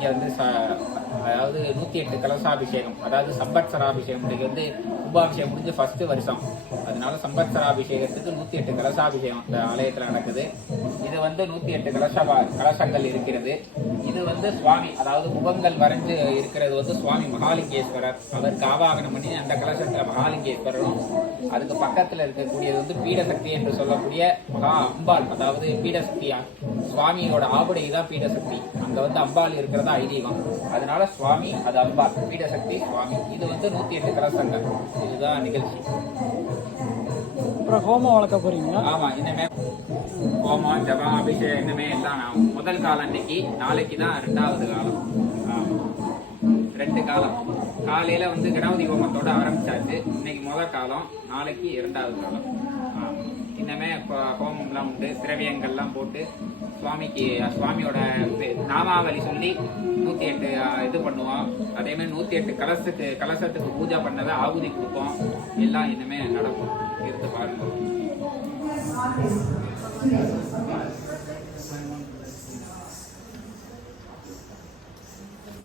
இங்கே வந்து அதாவது 108 கலசாபிஷேகம், அதாவது சம்பத்சராபிஷேகம். இன்னைக்கு வந்து கும்பாபிஷேகம் முடிஞ்சு ஃபர்ஸ்ட் வருஷம், அதனால சம்பத்சராபிஷேகத்துக்கு 108 கலசாபிஷேகம் இந்த ஆலயத்தில் நடக்குது. இது வந்து 108 கலசங்கள் இருக்கிறது. இது வந்து சுவாமி, அதாவது முகங்கள் வரைஞ்சு இருக்கிறது வந்து சுவாமி மகாலிங்கேஸ்வரர். அவருக்கு ஆவாகனம் பண்ணி அந்த கலசத்துல மகாலிங்கேஸ்வரரும், அதுக்கு பக்கத்துல இருக்கக்கூடியது வந்து பீடசக்தி என்று சொல்லக்கூடிய மகா அம்பாள், அதாவது பீடசக்தி சுவாமியோட ஆபுடை தான் பீடசக்தி. அங்க வந்து அம்பாள் இருக்கிறதா ஐதீகம். அதனால சுவாமி அது அம்பாள், பீடசக்தி சுவாமி. இது வந்து 108 கலசங்கள். இதுதான் நிகழ்ச்சி. அப்புறம் ஹோமம் வளர்க்க போறீங்களா? ஆமா, இனிமே ஹோமம் ஜபம் அபிஷேகம் இனிமே எல்லாம் முதல் காலம் அன்னைக்கு, நாளைக்கு தான் 2வது காலம். 2 காலம். காலையில வந்து கணபதி ஹோமத்தோட ஆரம்பிச்சாச்சு. இன்னைக்கு முதல் காலம், நாளைக்கு 2வது காலம். இன்னமே இப்போ ஹோமம்லாம் உண்டு, திரவியங்கள்லாம் போட்டு சுவாமிக்கு சுவாமியோட நாமாவளி சொல்லி 108 இது பண்ணுவோம். அதே மாதிரி 108 கலசத்துக்கு பூஜை பண்ணதை ஆகுதி கொடுப்போம். எல்லாம் இனிமே நடக்கும். இருந்து பாருங்க.